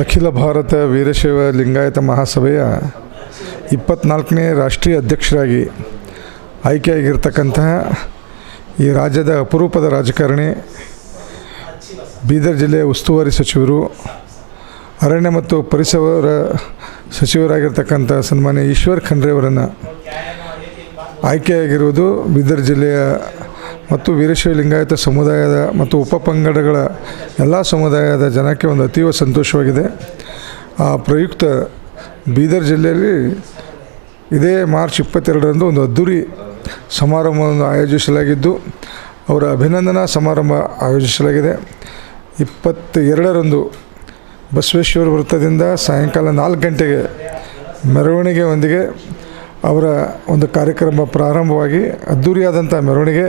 ಅಖಿಲ ಭಾರತ ವೀರಶೈವ ಲಿಂಗಾಯತ ಮಹಾಸಭೆಯ 24ನೇ ರಾಷ್ಟ್ರೀಯ ಅಧ್ಯಕ್ಷರಾಗಿ ಆಯ್ಕೆಯಾಗಿರ್ತಕ್ಕಂತಹ ಈ ರಾಜ್ಯದ ಅಪರೂಪದ ರಾಜಕಾರಣಿ, ಬೀದರ್ ಜಿಲ್ಲೆಯ ಉಸ್ತುವಾರಿ ಸಚಿವರು, ಅರಣ್ಯ ಮತ್ತು ಪರಿಸರ ಸಚಿವರಾಗಿರ್ತಕ್ಕಂಥ ಸನ್ಮಾನ್ಯ ಈಶ್ವರ್ ಖಂಡ್ರೆ ಅವರನ್ನು ಆಯ್ಕೆಯಾಗಿರುವುದು ಬೀದರ್ ಜಿಲ್ಲೆಯ ಮತ್ತು ವೀರಶೈವ ಲಿಂಗಾಯತ ಸಮುದಾಯದ ಮತ್ತು ಉಪಪಂಗಡಗಳ ಎಲ್ಲ ಸಮುದಾಯದ ಜನಕ್ಕೆ ಒಂದು ಅತೀವ ಸಂತೋಷವಾಗಿದೆ. ಆ ಪ್ರಯುಕ್ತ ಬೀದರ್ ಜಿಲ್ಲೆಯಲ್ಲಿ ಇದೇ ಮಾರ್ಚ್ 22ರಂದು ಒಂದು ಅದ್ಧೂರಿ ಸಮಾರಂಭವನ್ನು ಆಯೋಜಿಸಲಾಗಿದ್ದು, ಅವರ ಅಭಿನಂದನಾ ಸಮಾರಂಭ ಆಯೋಜಿಸಲಾಗಿದೆ. 22ರಂದು ಬಸವೇಶ್ವರ ವೃತ್ತದಿಂದ ಸಾಯಂಕಾಲ 4 ಗಂಟೆಗೆ ಮೆರವಣಿಗೆಯೊಂದಿಗೆ ಅವರ ಒಂದು ಕಾರ್ಯಕ್ರಮ ಪ್ರಾರಂಭವಾಗಿ ಅದ್ಧೂರಿಯಾದಂಥ ಮೆರವಣಿಗೆ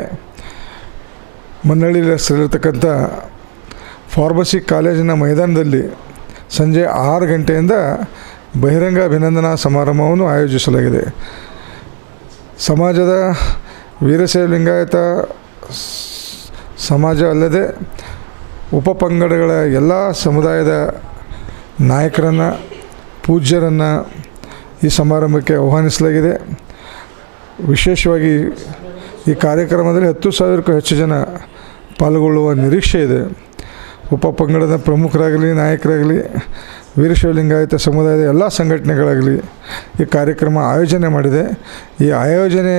ಮನ್ನಳ್ಳಿಯಲ್ಲಿ ಹೆಸರಿರ್ತಕ್ಕಂಥ ಫಾರ್ಮಸಿ ಕಾಲೇಜಿನ ಮೈದಾನದಲ್ಲಿ ಸಂಜೆ 6 ಗಂಟೆಯಿಂದ ಬಹಿರಂಗ ಅಭಿನಂದನಾ ಸಮಾರಂಭವನ್ನು ಆಯೋಜಿಸಲಾಗಿದೆ. ಸಮಾಜದ ವೀರಶೈವ ಲಿಂಗಾಯತ ಸಮಾಜ ಅಲ್ಲದೆ ಉಪಪಂಗಡಗಳ ಎಲ್ಲ ಸಮುದಾಯದ ನಾಯಕರನ್ನು, ಪೂಜ್ಯರನ್ನು ಈ ಸಮಾರಂಭಕ್ಕೆ ಆಹ್ವಾನಿಸಲಾಗಿದೆ. ವಿಶೇಷವಾಗಿ ಈ ಕಾರ್ಯಕ್ರಮದಲ್ಲಿ 10,000ಕ್ಕೂ ಹೆಚ್ಚು ಜನ ಪಾಲ್ಗೊಳ್ಳುವ ನಿರೀಕ್ಷೆ ಇದೆ. ಉಪಪಂಗಡದ ಪ್ರಮುಖರಾಗಲಿ, ನಾಯಕರಾಗಲಿ, ವೀರಶೈವ ಲಿಂಗಾಯತ ಸಮುದಾಯದ ಎಲ್ಲ ಸಂಘಟನೆಗಳಾಗಲಿ ಈ ಕಾರ್ಯಕ್ರಮ ಆಯೋಜನೆ ಮಾಡಿದೆ. ಈ ಆಯೋಜನೆ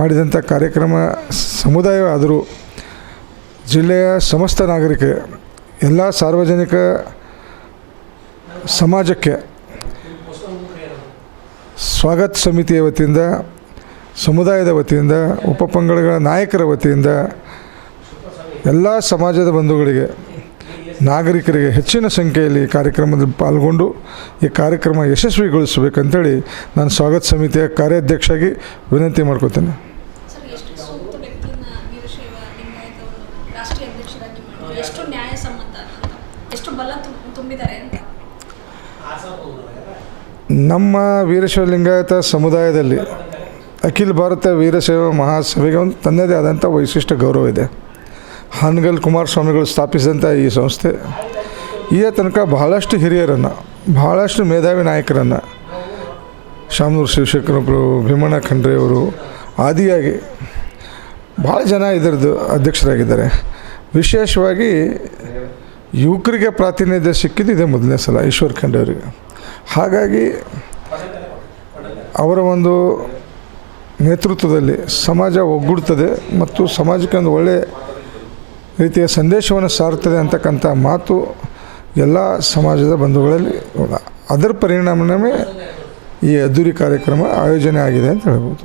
ಮಾಡಿದಂಥ ಕಾರ್ಯಕ್ರಮ ಸಮುದಾಯವಾದರೂ ಜಿಲ್ಲೆಯ ಸಮಸ್ತ ನಾಗರಿಕ ಎಲ್ಲ ಸಾರ್ವಜನಿಕ ಸಮಾಜಕ್ಕೆ ಸ್ವಾಗತ ಸಮಿತಿಯ ವತಿಯಿಂದ, ಸಮುದಾಯದ ವತಿಯಿಂದ, ಉಪಪಂಗಡಗಳ ನಾಯಕರ ವತಿಯಿಂದ ಎಲ್ಲ ಸಮಾಜದ ಬಂಧುಗಳಿಗೆ, ನಾಗರಿಕರಿಗೆ ಹೆಚ್ಚಿನ ಸಂಖ್ಯೆಯಲ್ಲಿ ಈ ಕಾರ್ಯಕ್ರಮದಲ್ಲಿ ಪಾಲ್ಗೊಂಡು ಈ ಕಾರ್ಯಕ್ರಮ ಯಶಸ್ವಿಗೊಳಿಸಬೇಕಂತೇಳಿ ನಾನು ಸ್ವಾಗತ ಸಮಿತಿಯ ಕಾರ್ಯಾಧ್ಯಕ್ಷರಾಗಿ ವಿನಂತಿ ಮಾಡ್ಕೋತೇನೆ. ನಮ್ಮ ವೀರಶೈವ ಲಿಂಗಾಯತ ಸಮುದಾಯದಲ್ಲಿ ಅಖಿಲ ಭಾರತ ವೀರಶೈವ ಮಹಾಸಭೆಗೆ ಒಂದು ತನ್ನದೇ ಆದಂಥ ವೈಶಿಷ್ಟ್ಯ ಗೌರವ ಇದೆ. ಹಾನಗಲ್ ಕುಮಾರಸ್ವಾಮಿಗಳು ಸ್ಥಾಪಿಸಿದಂಥ ಈ ಸಂಸ್ಥೆ ಈ ತನಕ ಬಹಳಷ್ಟು ಹಿರಿಯರನ್ನು, ಬಹಳಷ್ಟು ಮೇಧಾವಿ ನಾಯಕರನ್ನು, ಶಾಮನೂರು ಶಿವಶೇಖರಪ್ಪರು, ಭೀಮಣ್ಣ ಖಂಡ್ರೆ ಅವರು ಆದಿಯಾಗಿ ಭಾಳ ಜನ ಇದರದ್ದು ಅಧ್ಯಕ್ಷರಾಗಿದ್ದಾರೆ. ವಿಶೇಷವಾಗಿ ಯುವಕರಿಗೆ ಪ್ರಾತಿನಿಧ್ಯ ಸಿಕ್ಕಿದ್ದು ಇದೇ ಮೊದಲನೇ ಸಲ ಈಶ್ವರ್ ಖಂಡ್ರೆ ಅವರಿಗೆ. ಹಾಗಾಗಿ ಅವರ ಒಂದು ನೇತೃತ್ವದಲ್ಲಿ ಸಮಾಜ ಒಗ್ಗೂಡ್ತದೆ ಮತ್ತು ಸಮಾಜಕ್ಕೆ ಒಂದು ಒಳ್ಳೆಯ ರೀತಿಯ ಸಂದೇಶವನ್ನು ಸಾರುತ್ತದೆ ಅಂತಕ್ಕಂಥ ಮಾತು ಎಲ್ಲ ಸಮಾಜದ ಬಂಧುಗಳಲ್ಲಿ. ಅದರ ಪರಿಣಾಮವೇ ಈ ಅದ್ಧೂರಿ ಕಾರ್ಯಕ್ರಮ ಆಯೋಜನೆ ಆಗಿದೆ ಅಂತ ಹೇಳ್ಬೋದು.